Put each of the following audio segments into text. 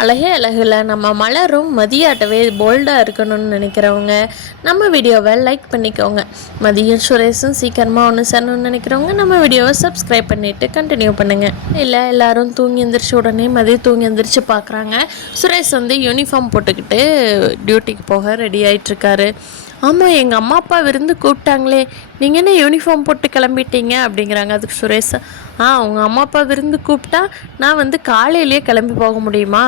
அழகே அழகில் நம்ம மலரும் மதியாட்டவே போல்டாக இருக்கணும்னு நினைக்கிறவங்க நம்ம வீடியோவை லைக் பண்ணிக்கோங்க. மதியம் சுரேஷும் சீக்கிரமாக ஒன்று சேரணும்னு நினைக்கிறவங்க நம்ம வீடியோவை சப்ஸ்கிரைப் பண்ணிவிட்டு கண்டினியூ பண்ணுங்கள். இல்லை எல்லோரும் தூங்கி எந்திரிச்சு உடனே மதியம் தூங்கி எந்திரிச்சு பார்க்குறாங்க. சுரேஷ் யூனிஃபார்ம் போட்டுக்கிட்டு டியூட்டிக்கு போக ரெடி ஆகிட்டுருக்காரு. ஆமாம், எங்கள் அம்மா அப்பா விருந்து கூப்பிட்டாங்களே, நீங்கள் என்ன யூனிஃபார்ம் போட்டு கிளம்பிட்டீங்க அப்படிங்கிறாங்க. அதுக்கு சுரேஷ், உங்கள் அம்மா அப்பா விருந்து கூப்பிட்டா நான் காலையிலேயே கிளம்பி போக முடியுமா?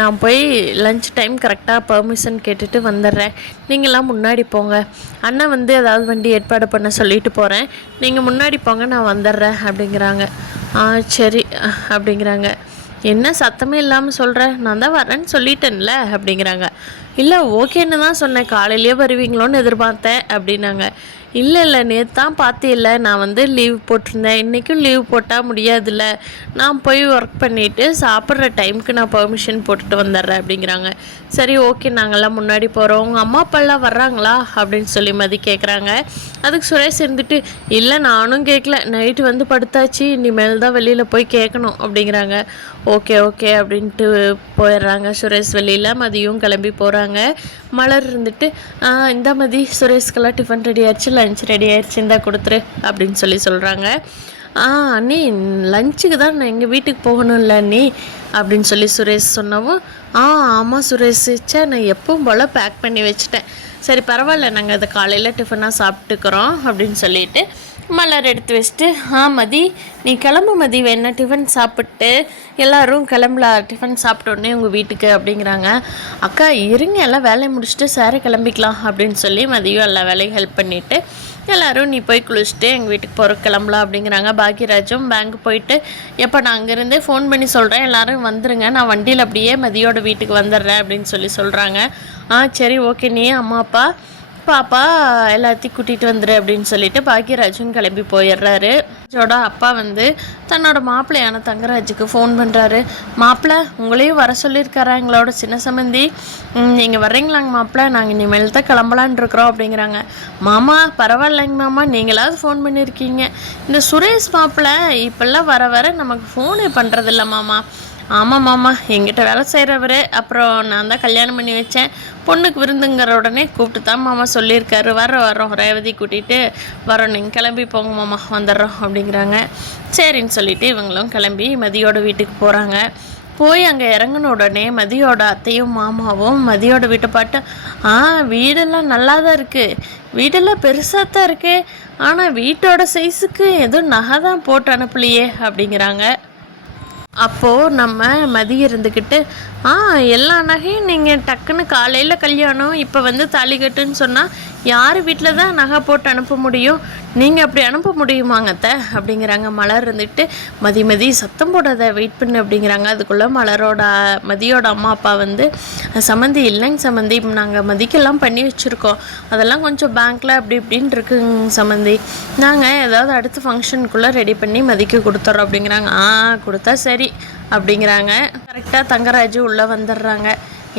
நான் போய் லஞ்ச் டைம் கரெக்டாக பர்மிஷன் கேட்டுட்டு வந்துடுறேன். நீங்களாம் முன்னாடி போங்க. அண்ணன் ஏதாவது வண்டி ஏற்பாடு பண்ண சொல்லிட்டு போகிறேன். நீங்கள் முன்னாடி போங்க, நான் வந்துடுறேன் அப்படிங்கிறாங்க. சரி அப்படிங்கிறாங்க. என்ன சத்தமே இல்லாமல் சொல்கிறேன், நான் தான் வரேன்னு சொல்லிட்டேன்ல அப்படிங்கிறாங்க. இல்லை ஓகேன்னு தான் சொன்னேன், காலையிலேயே வருவீங்களோன்னு எதிர்பார்த்தேன் அப்படின்னாங்க. இல்லை நேற்று தான் பார்த்தேன்ல, நான் லீவ் போட்டிருந்தேன், இன்றைக்கும் லீவ் போட்டால் முடியாதுல்ல, நான் போய் ஒர்க் பண்ணிவிட்டு சாப்பிட்ற டைமுக்கு நான் பெர்மிஷன் போட்டுட்டு வந்துடுறேன் அப்படிங்கிறாங்க. சரி ஓகே, நாங்கள்லாம் முன்னாடி போகிறோம், உங்கள் அம்மா அப்பாலாம் வர்றாங்களா அப்படின்னு சொல்லி மதி கேட்குறாங்க. அதுக்கு சுரேஷ் இல்லை நானும் கேட்கல, நைட்டு படுத்தாச்சு, இனிமேல் தான் வெளியில் போய் கேட்கணும் அப்படிங்கிறாங்க. ஓகே ஓகே அப்படின்ட்டு போயிடுறாங்க சுரேஷ் வெளியில். மதியும் கிளம்பி போகிறாங்க. மலர் இந்த மதி சுரேஷ்கெல்லாம் டிஃபன் ரெடி ஆயிடுச்சு, லஞ்ச் ரெடி ஆயிடுச்சு, இந்தா கொடுத்துரு அப்படின்னு சொல்கிறாங்க. அண்ணி லஞ்சுக்கு தான் நான் எங்கள் வீட்டுக்கு போகணும்ல அண்ணி அப்படின்னு சுரேஷ் சொன்னவும், ஆமாம் சுரேஷ், நான் எப்பவும் போல் பேக் பண்ணி வச்சுட்டேன். சரி பரவாயில்ல, நாங்கள் அதை காலையில் டிஃபனாக சாப்பிட்டுக்கிறோம் அப்படின்னு சொல்லிட்டு மலர் எடுத்து வச்சுட்டு, மதி நீ கிளம்பு மதி, வேணா டிஃபன் சாப்பிட்டு எல்லோரும் கிளம்பலாம், டிஃபன் சாப்பிட்டோடனே உங்கள் வீட்டுக்கு அப்படிங்கிறாங்க. அக்கா இருங்க, எல்லாம் வேலையை முடிச்சுட்டு சாரை கிளம்பிக்கலாம் அப்படின்னு சொல்லி மதியம் எல்லா வேலையும் ஹெல்ப் பண்ணிவிட்டு எல்லோரும் நீ போய் குளிச்சுட்டு எங்கள் வீட்டுக்கு போகிற கிளம்பலாம் அப்படிங்கிறாங்க. பாக்யராஜும் பேங்க் போயிட்டு, எப்போ நான் அங்கேருந்தே ஃபோன் பண்ணி சொல்கிறேன், எல்லோரும் வந்துடுங்க, நான் வண்டியில் அப்படியே மதியோட வீட்டுக்கு வந்துடுறேன் அப்படின்னு சொல்கிறாங்க. சரி ஓகே, நீ அம்மா அப்பா பாப்பா எல்லாத்தையும் கூட்டிகிட்டு வந்துடு அப்படின்னு சொல்லிட்டு பாக்யராஜும் கிளம்பி போயிடுறாரு. ராஜோட அப்பா தன்னோட மாப்பிள்ளையான தங்கராஜுக்கு ஃபோன் பண்ணுறாரு. மாப்பிள்ளை உங்களையும் வர சொல்லியிருக்காரா எங்களோட சின்ன சம்பந்தி, நீங்கள் வர்றீங்களாங்க மாப்பிள்ளை, நாங்கள் இனிமேல் தான் கிளம்பலான் இருக்கிறோம் அப்படிங்கிறாங்க. மாமா பரவாயில்லைங்க மாமா, நீங்களாவது ஃபோன் பண்ணியிருக்கீங்க, இந்த சுரேஷ் மாப்பிள்ளை இப்போல்லாம் வர வர நமக்கு ஃபோனே பண்ணுறதில்ல மாமா. ஆமாம் மாமா, எங்கிட்ட வேலை செய்கிறவர், அப்புறம் நான் தான் கல்யாணம் பண்ணி வச்சேன், பொண்ணுக்கு விருந்துங்கிற உடனே கூப்பிட்டு தான் மாமா சொல்லியிருக்காரு, வரோம் ரேவதி கூட்டிகிட்டு வரோம், நீங்கள் கிளம்பி போங்க மாமா, வந்துடுறோம் அப்படிங்கிறாங்க. சரின்னு சொல்லிவிட்டு இவங்களும் கிளம்பி மதியோட வீட்டுக்கு போகிறாங்க. போய் அங்கே இறங்கின உடனே மதியோட அத்தையும் மாமாவும் மதியோட வீட்டை பாட்டு, வீடெல்லாம் நல்லா தான் இருக்குது, வீடெல்லாம் பெருசாக தான் இருக்குது, ஆனால் வீட்டோட சைஸுக்கு எதுவும் நகை தான் போட்டு அனுப்பலையே அப்படிங்கிறாங்க. அப்போது நம்ம மதி இருந்துக்கிட்டு, எல்லா நகையும் நீங்கள் டக்குன்னு காலையில் கல்யாணம் இப்போ தாலி கட்டுன்னு சொன்னால் யார் வீட்டில் தான் நகை போட்டு அனுப்ப முடியும், நீங்கள் அப்படி அனுப்ப முடியுமாங்க அத்தை அப்படிங்கிறாங்க. மலர் மதி சத்தம் போடாத, வெயிட் பண்ணு அப்படிங்கிறாங்க. அதுக்குள்ளே மதியோட அம்மா அப்பா சம்மந்தி இல்லைங்க சம்மந்தி, நாங்கள் மதிக்கெல்லாம் பண்ணி வச்சுருக்கோம், அதெல்லாம் கொஞ்சம் பேங்க்கில் அப்படி இப்படின்னு இருக்குங்க சம்மந்தி, நாங்கள் ஏதாவது அடுத்த ஃபங்க்ஷனுக்குள்ளே ரெடி பண்ணி மதிக்கு கொடுத்துட்றோம் அப்படிங்கிறாங்க. கொடுத்தா சரி அப்படிங்கிறாங்க. கரெக்டாக தங்கராஜு உள்ளே வந்துடுறாங்க.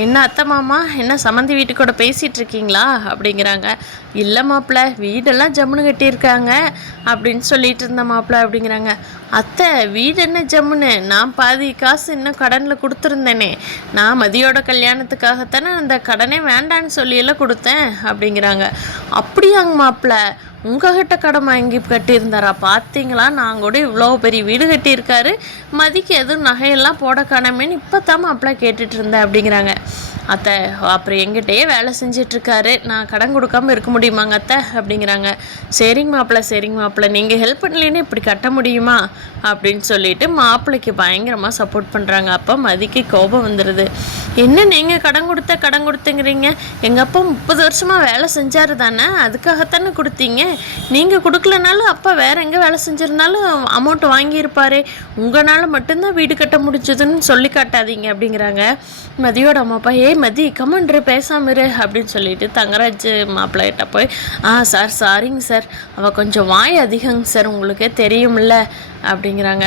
என்ன அத்தை மாமா, என்ன சம்மந்தி வீட்டுக்கூட பேசிகிட்டு இருக்கீங்களா அப்படிங்கிறாங்க. இல்லை மாப்பிள்ளை, வீடெல்லாம் ஜம்முன்னு கட்டியிருக்காங்க அப்படின்னு சொல்லிட்டு இருந்த மாப்பிள்ளை அப்படிங்கிறாங்க. அத்தை வீடு என்ன ஜம்முன்னு, நான் பாதி காசு இன்னும் கடனில் கொடுத்துருந்தேனே, நான் மதியோட கல்யாணத்துக்காகத்தானே அந்த கடனே வேண்டான்னு சொல்லியெல்லாம் கொடுத்தேன் அப்படிங்கிறாங்க. அப்படியாங்க மாப்பிள்ளை, உங்ககிட்ட கடன் வாங்கி கட்டியிருந்தாரா, பார்த்தீங்களா, நான் கூட இவ்வளோ பெரிய வீடு கட்டியிருக்காரு, மதிக்கு எதுவும் நகையெல்லாம் போட காணமேன்னு இப்போ தான் மாப்பிள்ளை கேட்டுட்டு இருந்தேன் அப்படிங்கிறாங்க. அத்தை அப்புறம் எங்கிட்டே வேலை செஞ்சிட்ருக்காரு, நான் கடன் கொடுக்காமல் இருக்க முடியுமாங்க அத்தை அப்படிங்கிறாங்க. சரிங்க மாப்பிள்ளை, நீங்கள் ஹெல்ப் பண்ணலன்னு இப்படி கட்ட முடியுமா அப்படின்னு சொல்லிட்டு மாப்பிள்ளைக்கு பயங்கரமாக சப்போர்ட் பண்ணுறாங்க. அப்போ மதிக்கு கோபம் வந்துடுது. என்ன நீங்கள் கடன் கொடுத்தங்கிறீங்க, எங்கள் அப்பா 30 வருஷமாக வேலை செஞ்சார் தானே, அதுக்காகத்தானே கொடுத்தீங்க, நீங்கள் கொடுக்கலனாலும் அப்பா வேறு எங்கே வேலை செஞ்சுருந்தாலும் அமௌண்ட் வாங்கியிருப்பார், உங்களால் மட்டும்தான் வீடு கட்ட முடிஞ்சதுன்னு சொல்லி காட்டாதீங்க அப்படிங்கிறாங்க. மதியோட அம்மா அப்பா, மதி கமன்று பேசாம இரு அப்படின்னு சொல்லிட்டு தங்கராஜ் மாப்பிள்ளைகிட்ட போய், சார் சாரிங்க சார், அவள் கொஞ்சம் வாய் அதிகங்க சார், உங்களுக்கே தெரியும்ல அப்படிங்கிறாங்க.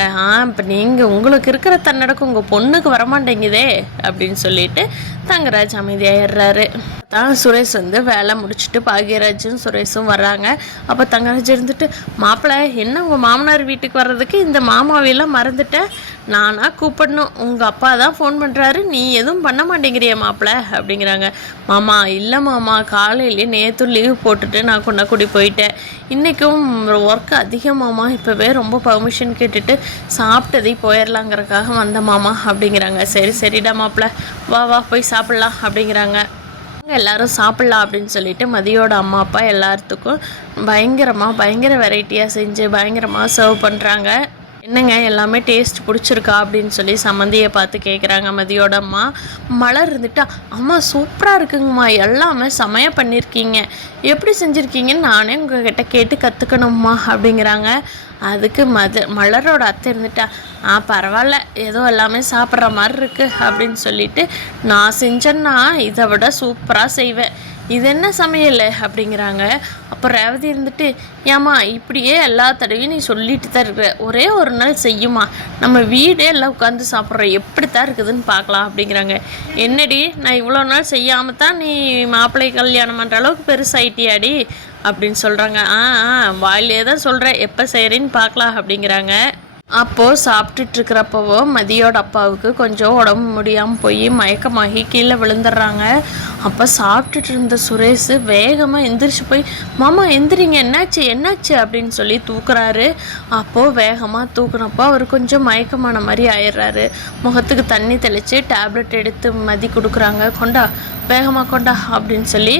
இப்போ உங்களுக்கு இருக்கிற தன்னடக்கம் உங்கள் பொண்ணுக்கு வரமாட்டேங்குதே அப்படின்னு சொல்லிட்டு தங்கராஜ் அமைதியாகிடுறாரு. தான் சுரேஷ் வேலை முடிச்சுட்டு பாக்யராஜும் சுரேஷும் வர்றாங்க. அப்போ தங்கராஜ் மாப்பிள்ளை என்ன உங்கள் மாமனார் வீட்டுக்கு வர்றதுக்கு இந்த மாமாவையெல்லாம் மறந்துட்டேன், நானாக கூப்பிடணும், உங்கள் அப்பா தான் ஃபோன் பண்ணுறாரு, நீ எதுவும் பண்ண மாட்டேங்கிறிய மாப்பிள்ள அப்படிங்கிறாங்க. மாமா இல்லை மாமா, காலையிலேயே நேற்று லீவ் போட்டுட்டு நான் கூடி போயிட்டேன், இன்றைக்கும் ஒர்க் அதிகமாமா, இப்போவே ரொம்ப பர்மிஷன் கேட்டுட்டு சாப்பிட்டதே போயிடலாங்கிறக்காக வந்த மாமா அப்படிங்கிறாங்க. சரி சரிடா மாப்பிள்ள, வா வா போய் சாப்பிட்லாம் அப்படிங்கிறாங்க. எல்லோரும் சாப்பிட்லாம் அப்படின்னு சொல்லிட்டு மதியோட அம்மா அப்பா எல்லாத்துக்கும் பயங்கர வெரைட்டியாக செஞ்சு பயங்கரமாக சர்வ் பண்ணுறாங்க. என்னங்க எல்லாமே டேஸ்ட் பிடிச்சிருக்கா அப்படின்னு சொல்லி சம்மந்தியை பார்த்து கேட்குறாங்க மதியோட அம்மா. மலர் இருந்துட்டா, அம்மா சூப்பராக இருக்குங்கம்மா, எல்லாமே செமையாக பண்ணியிருக்கீங்க, எப்படி செஞ்சுருக்கீங்கன்னு நானே உங்ககிட்ட கேட்டு கற்றுக்கணும்மா அப்படிங்கிறாங்க. அதுக்கு மலரோட அத்தை இருந்துட்டா, பரவாயில்ல, ஏதோ எல்லாமே சாப்பிட்ற மாதிரி இருக்குது அப்படின்னு சொல்லிட்டு, நான் செஞ்சேன்னா இதை விட சூப்பராக செய்வேன், இது என்ன சமையல் அப்படிங்கிறாங்க. அப்போ ரேவதி இருந்துட்டு, ஏம்மா இப்படியே எல்லா தடவையும் நீ சொல்லிட்டு தான் இருக்கிற, ஒரே ஒரு நாள் செய்யுமா, நம்ம வீடே எல்லாம் உட்காந்து சாப்பிட்றோம், எப்படி தான் இருக்குதுன்னு பார்க்கலாம் அப்படிங்கிறாங்க. என்னடி நான் இவ்வளோ நாள் செய்யாமல் தான் நீ மாப்பிள்ளை கல்யாணம் பண்ணுற அளவுக்கு பெருசாயிட்டியாடி அப்படின்னு சொல்கிறாங்க. வாயிலே தான் சொல்கிறேன், எப்போ செய்கிறேன்னு பார்க்கலாம் அப்படிங்கிறாங்க. அப்போது சாப்பிட்டுட்ருக்கிறப்பவோ மதியோட அப்பாவுக்கு கொஞ்சம் உடம்பு முடியாமல் போய் மயக்கமாகி கீழே விழுந்துடுறாங்க. அப்போ சாப்பிட்டுட்டு இருந்த சுரேஷ் வேகமாக எந்திரிச்சு போய், மாமா எந்திரிங்க, என்னாச்சு அப்படின்னு சொல்லி தூக்குறாரு. அப்போது வேகமாக தூக்குனப்போ அவர் கொஞ்சம் மயக்கமான மாதிரி ஆயிடுறாரு. முகத்துக்கு தண்ணி தெளித்து டேப்லெட் எடுத்து மதி கொடுக்குறாங்க. வேகமாக கொண்டா அப்படின்னு சொல்லி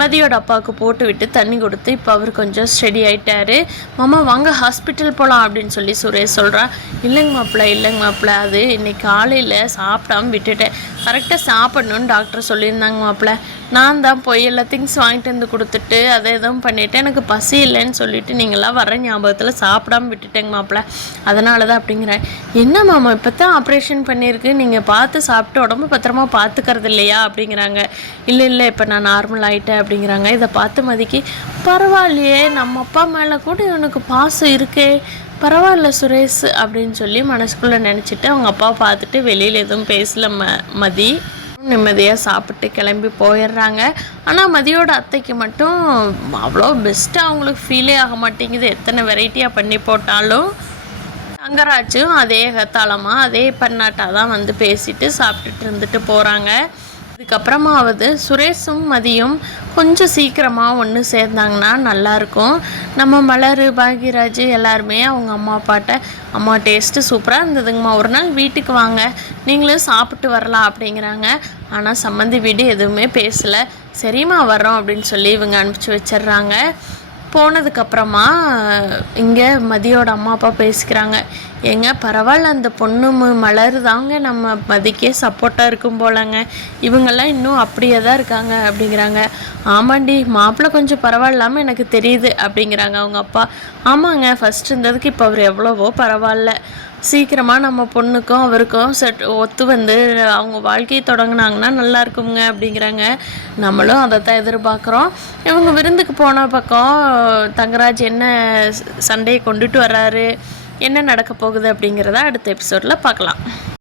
மதியோட அப்பாவுக்கு போட்டு விட்டு தண்ணி கொடுத்து இப்போ அவர் கொஞ்சம் ஸ்டெடி ஆகிட்டாரு. மாமா வாங்க ஹாஸ்பிட்டல் போகலாம் அப்படின்னு சொல்லி சுரேஷ் சொல்கிறான். இல்லைங்க மாப்பிள்ள, அது இன்னைக்கு காலையில் சாப்பிடாம விட்டுட்டேன், கரெக்டாக சாப்பிட்ணுன்னு டாக்டர் சொல்லியிருந்தாங்க மாப்பிள்ள, நான் தான் போய் எல்லா திங்ஸ் வாங்கிட்டு வந்து கொடுத்துட்டு அதை எதுவும் பண்ணிவிட்டு எனக்கு பசி இல்லைன்னு சொல்லிவிட்டு நீங்களாம் வர ஞாபகத்தில் சாப்பிடாம விட்டுட்டேங்க மாப்பிள்ள, அதனால தான் அப்படிங்கிறேன். என்ன மாமா இப்போ தான் ஆப்ரேஷன் பண்ணியிருக்கு, நீங்கள் பார்த்து சாப்பிட்டு உடம்பு பத்திரமா பார்த்துக்கிறது இல்லையா அப்படிங்கிறாங்க. இல்லை இப்போ நான் நார்மல் ஆகிட்டேன் அப்படிங்கிறாங்க. இதை பார்த்து மதிக்கு, பரவாயில்லையே நம்ம அப்பா மேலே கூட இவனுக்கு பாசம் இருக்கே, பரவாயில்ல சுரேஷ் அப்படின்னு சொல்லி மனசுக்குள்ளே நினச்சிட்டு அவங்க அப்பா பார்த்துட்டு வெளியில் எதுவும் பேசல மதி நிம்மதியாக சாப்பிட்டு கிளம்பி போயிடுறாங்க. ஆனால் மதியோட அத்தைக்கு மட்டும் அவ்வளோ பெஸ்ட்டாக அவங்களுக்கு ஃபீலே ஆக மாட்டேங்குது, எத்தனை வெரைட்டியாக பண்ணி போட்டாலும். தங்கராஜும் அதே தாளமாக அதே பண்ணாட்டாக தான் வந்து பேசிட்டு சாப்பிட்டுட்டு இருந்துட்டு போகிறாங்க. அதுக்கப்புறமாவது சுரேஷும் மதியும் கொஞ்சம் சீக்கிரமாக ஒன்று சேர்ந்தாங்கன்னா நல்லாயிருக்கும். நம்ம மலர் பாக்யராஜ் எல்லாருமே அவங்க அம்மா அப்பாட்ட, அம்மா டேஸ்ட்டு சூப்பராக இருந்ததுங்கம்மா, ஒரு நாள் வீட்டுக்கு வாங்க நீங்களும் சாப்பிட்டு வரலாம் அப்படிங்கிறாங்க. ஆனால் சம்மந்தி வீடு எதுவுமே பேசலை. சரிம்மா வர்றோம் அப்படின்னு சொல்லி இவங்க அனுப்பிச்சி வச்சிடுறாங்க. போனதுக்கப்புறமா இங்கே மதியோட அம்மா அப்பா பேசிக்கிறாங்க. ஏங்க பரவாயில்ல, அந்த பொண்ணு மலர் தாங்க நம்ம மதிக்கே சப்போர்ட்டாக இருக்கும் போலங்க, இவங்கெல்லாம் இன்னும் அப்படியே தான் இருக்காங்க அப்படிங்கிறாங்க. ஆமாண்டி, மாப்பிள்ளை கொஞ்சம் பரவாயில்லாமல் எனக்கு தெரியுது அப்படிங்கிறாங்க அவங்க அப்பா. ஆமாங்க, ஃபஸ்ட் இருந்ததுக்கு இப்போ அவர் எவ்வளவோ பரவாயில்ல, சீக்கிரமாக நம்ம பொண்ணுக்கும் அவருக்கும் ஒத்து வந்து அவங்க வாழ்க்கையை தொடங்கினாங்கன்னா நல்லா இருக்குங்க அப்படிங்கிறாங்க. நம்மளும் அதை தான் எதிர்பார்க்குறோம். இவங்க விருந்துக்கு போன பக்கம் தங்கராஜ் என்ன சண்டையை கொண்டுட்டு வர்றாரு, என்ன நடக்க போகுது அப்படிங்கிறத அடுத்த எபிசோடில் பார்க்கலாம்.